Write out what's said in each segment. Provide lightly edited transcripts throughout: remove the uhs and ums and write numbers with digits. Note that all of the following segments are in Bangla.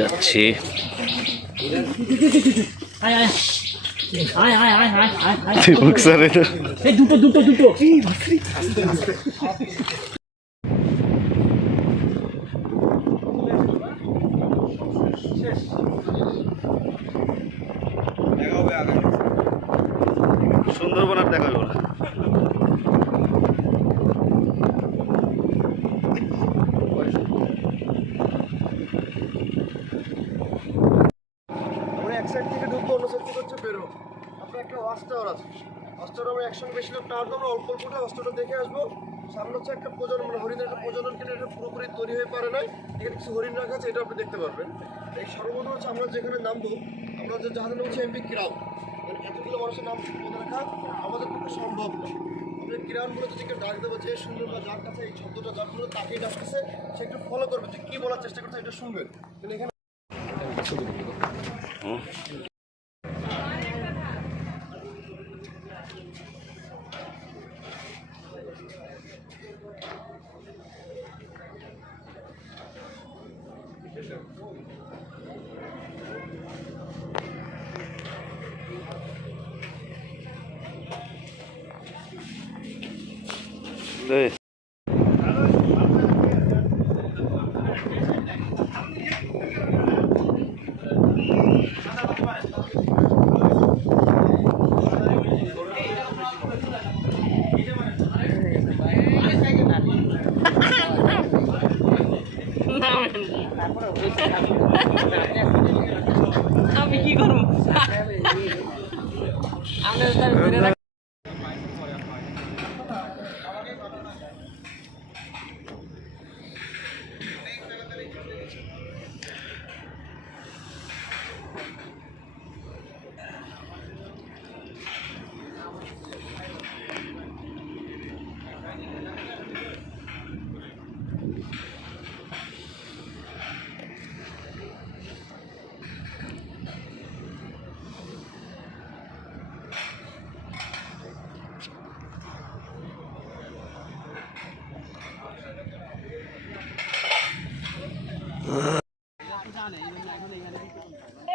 যাচ্ছি। সুন্দরবন আর দেখা হবে না। এক সাইড থেকে ঢুকবো, অন্য সাইড থেকে হচ্ছে বেরো। আপনার একটা ওয়াচ টাওয়ার আছে, ওয়াচ টাওয়ার আমরা একসঙ্গে বেশি লোক টাওয়ার দেবো, অল্প অল্প ওয়াচ টাওয়ারটা দেখে আসবো। সামনে হচ্ছে একটা প্রজনন, মানে হরিণের একটা প্রজনন কেন্দ্র, এটা পুরোপুরি তৈরি হয়ে পারে নাই, এখানে কিছু হরিণ রাখা আছে, এটা আপনি দেখতে পারবেন। এই সর্বপ্রথম হচ্ছে আমরা যেখানে নামবো, আমরা যে জাহাজের নাম হচ্ছে এমপি ক্রাউন, মানে এতগুলো মানুষের নাম মনে রাখা আমাদের পক্ষে সম্ভব না। আমরা ক্রাউনগুলো যদি কেউ ডাক দেবো, যে সুন্দর বা যার কাছে এই শব্দটা যার জন্য তাকেই ডাকতেছে, সে একটু ফলো করবে যে কী বলার চেষ্টা করছে, এটা শুনবেন। কিন্তু এখানে আমি কি করবো?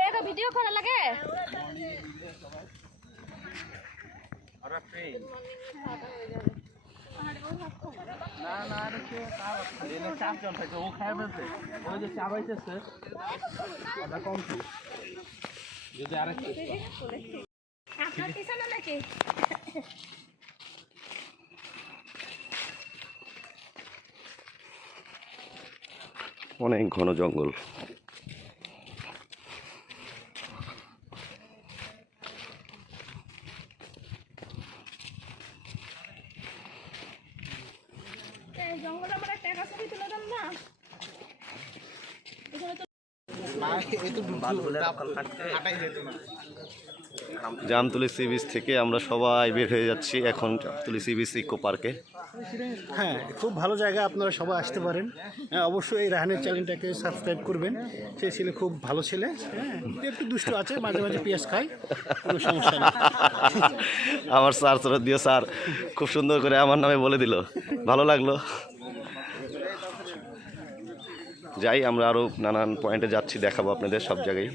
এটা ভিডিও করা লাগে। আপনার পিছনে নাকি? অনেক ঘন জঙ্গল। জঙ্গলে আমরা টাকা ছবি তুলে দেন না। জামতলী সি বিচ থেকে আমরা সবাই বের হয়ে যাচ্ছি এখন জামতলী সি বিচ ইকো পার্কে। হ্যাঁ, খুব ভালো জায়গা, আপনারা সবাই আসতে পারেন। হ্যাঁ, অবশ্যই এই রাহানের চ্যানেলটাকে সাবস্ক্রাইব করবেন। সে ছেলে খুব ভালো ছেলে, হ্যাঁ, একটু দুষ্ট আছে, মাঝে মাঝে পেঁয়াজ খায়, কোনো সমস্যা নেই। আমার স্যার দিও স্যার খুব সুন্দর করে আমার নামে বলে দিল, ভালো লাগলো। যাই, আমরা আরও নানান পয়েন্টে যাচ্ছি, দেখাবো আপনাদের সব জায়গায়।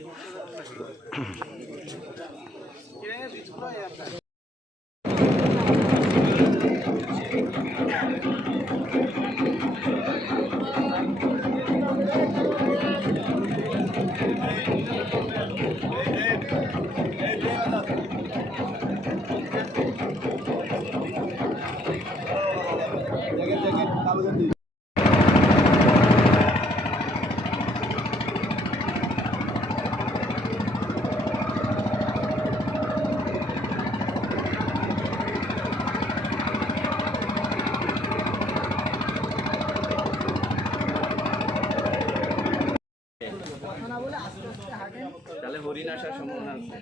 তাহলে হরিণ আসার সম্ভাবনা আছে।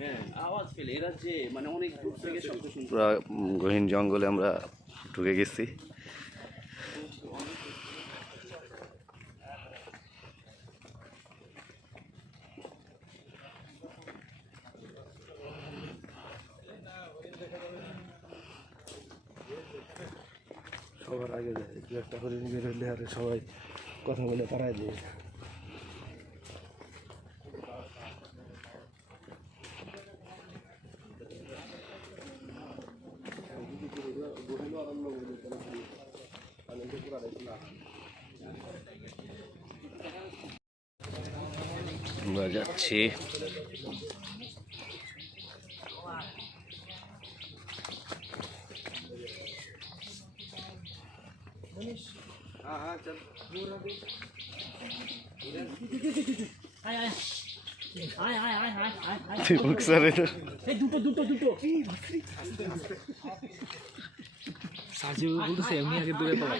হ্যাঁ, আওয়াজ পেলে এরা যে মানে অনেক দূর থেকে শব্দ শুনতে। পুরো গহীন জঙ্গলে আমরা ঢুকে গেছি। সবার আগে যায়, দু একটা হরিণ বের হলে আর সবাই কথা বলে পারায় দিয়ে আমরা যাচ্ছি দীপক স্যার এটা সার্জি বলতেছে এমনি আগে দূরে পাওয়া